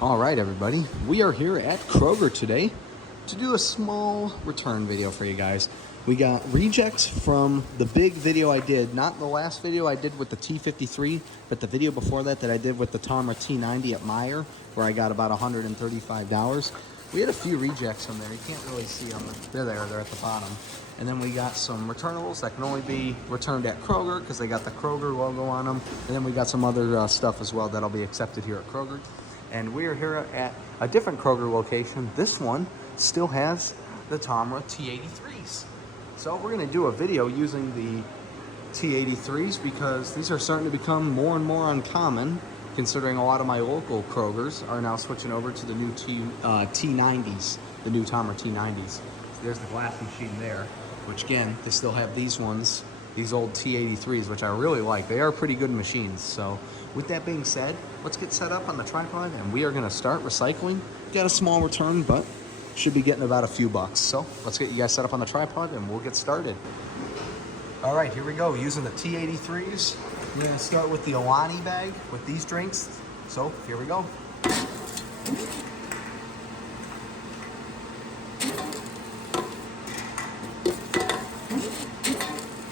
All right, everybody, we are here at Kroger today to do a small return video for you guys. We got rejects from the big video I did, not the last video I did with the T-53, but the video before that I did with the Tomra T-90 at Meijer, where I got about $135. We had a few rejects from there. You can't really see them. They're at the bottom. And then we got some returnables that can only be returned at Kroger because they got the Kroger logo on them. And then we got some other stuff as well that'll be accepted here at Kroger. And we are here at a different Kroger location. This one still has the Tomra T-83s. So we're going to do a video using the T-83s because these are starting to become more and more uncommon, considering a lot of my local Krogers are now switching over to the new T-90s, the new Tomra T-90s. So there's the glass machine there, which again, they still have these ones, these old T-83s, which I really like. They are pretty good machines. So with that being said, let's get set up on the tripod and we are going to start recycling. Got a small return, but should be getting about a few bucks. So let's get you guys set up on the tripod and we'll get started. All right, here we go. Using the T-83s. We're going to start with the Alani bag with these drinks. So here we go.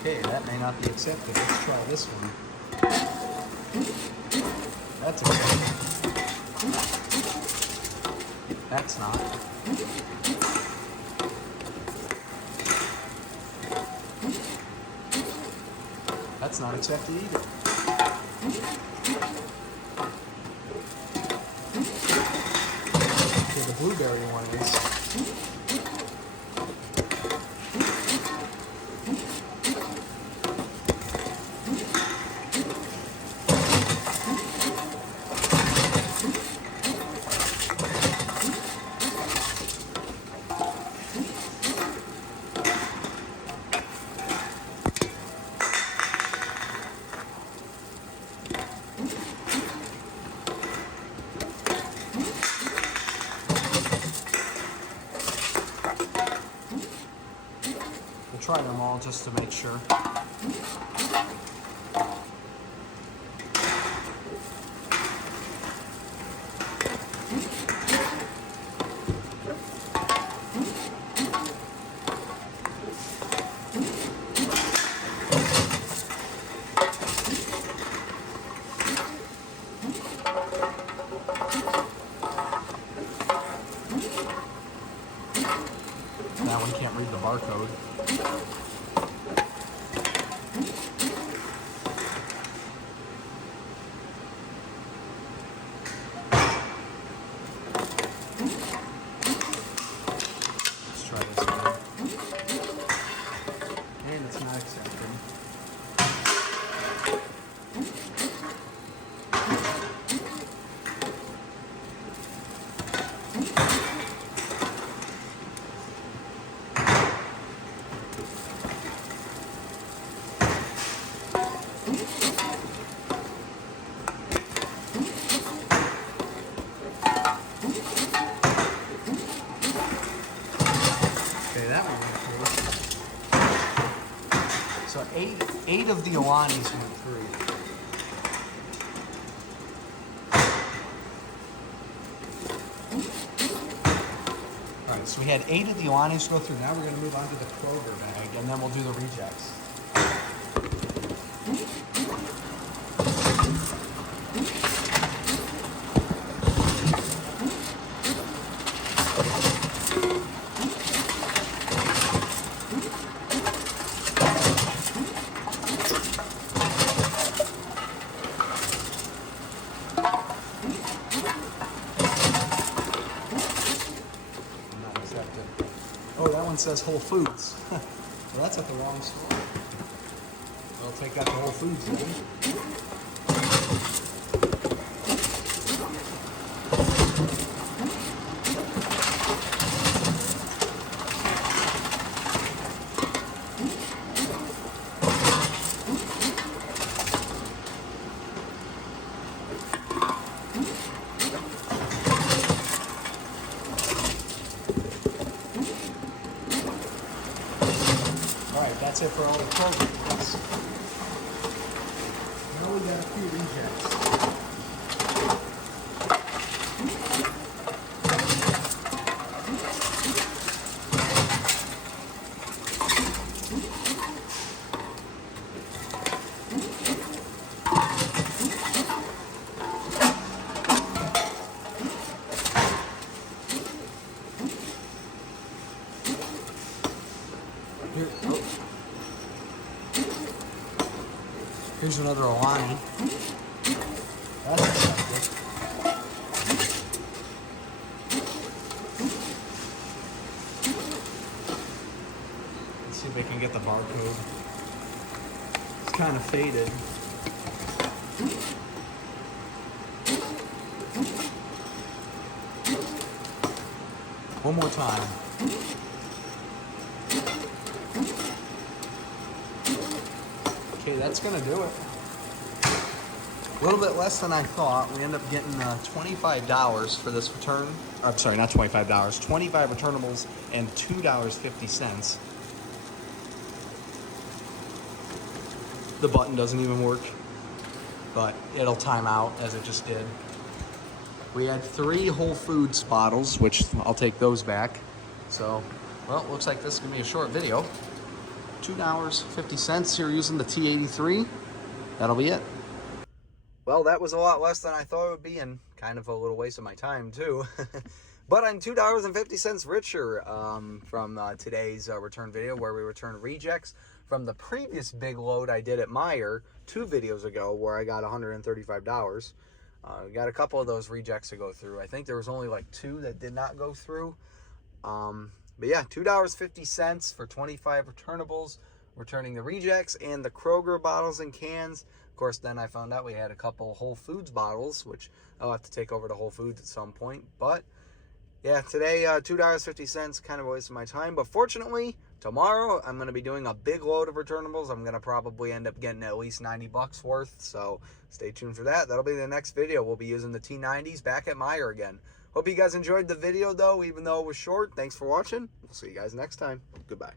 Okay, that may not be accepted. Let's try this one. That's accepted. That's not. That's not accepted either. Okay, the blueberry one is. We'll try them all just to make sure. That one can't read the barcode. Let's try this one. And it's not accepted. Okay, that one went through. So eight of the Alanis went through. All right, so we had 8 of the Alanis go through. Now we're going to move on to the Kroger bag, and then we'll do the rejects. Oh, that one says Whole Foods. Well, that's at the wrong store. We'll take that to Whole Foods then. Alright, that's it for all the programs. Now we got a few rejects. Here's another line. That's effective. Let's see if we can get the barcode. It's kind of faded. One more time. Okay, that's gonna do it. A little bit less than I thought. We end up getting $25 for this return. I'm sorry, not $25. 25 returnables and $2.50. The button doesn't even work, but it'll time out as it just did. We had 3 Whole Foods bottles, which I'll take those back. So, well, it looks like this is gonna be a short video. $2.50 here using the T-83. That'll be it. Well, that was a lot less than I thought it would be, and kind of a little waste of my time too. But I'm $2.50 richer from today's return video, where we returned rejects from the previous big load I did at Meijer 2 videos ago, where I got $135. We got a couple of those rejects to go through. I think there was only like 2 that did not go through. But yeah, $2.50 for 25 returnables, returning the rejects and the Kroger bottles and cans. Of course, then I found out we had a couple Whole Foods bottles, which I'll have to take over to Whole Foods at some point. But yeah, today, $2.50, kind of a waste of my time. But fortunately, tomorrow I'm going to be doing a big load of returnables. I'm going to probably end up getting at least 90 bucks worth. So stay tuned for that. That'll be the next video. We'll be using the T90s back at Meijer again. Hope you guys enjoyed the video, though, even though it was short. Thanks for watching. We'll see you guys next time. Goodbye.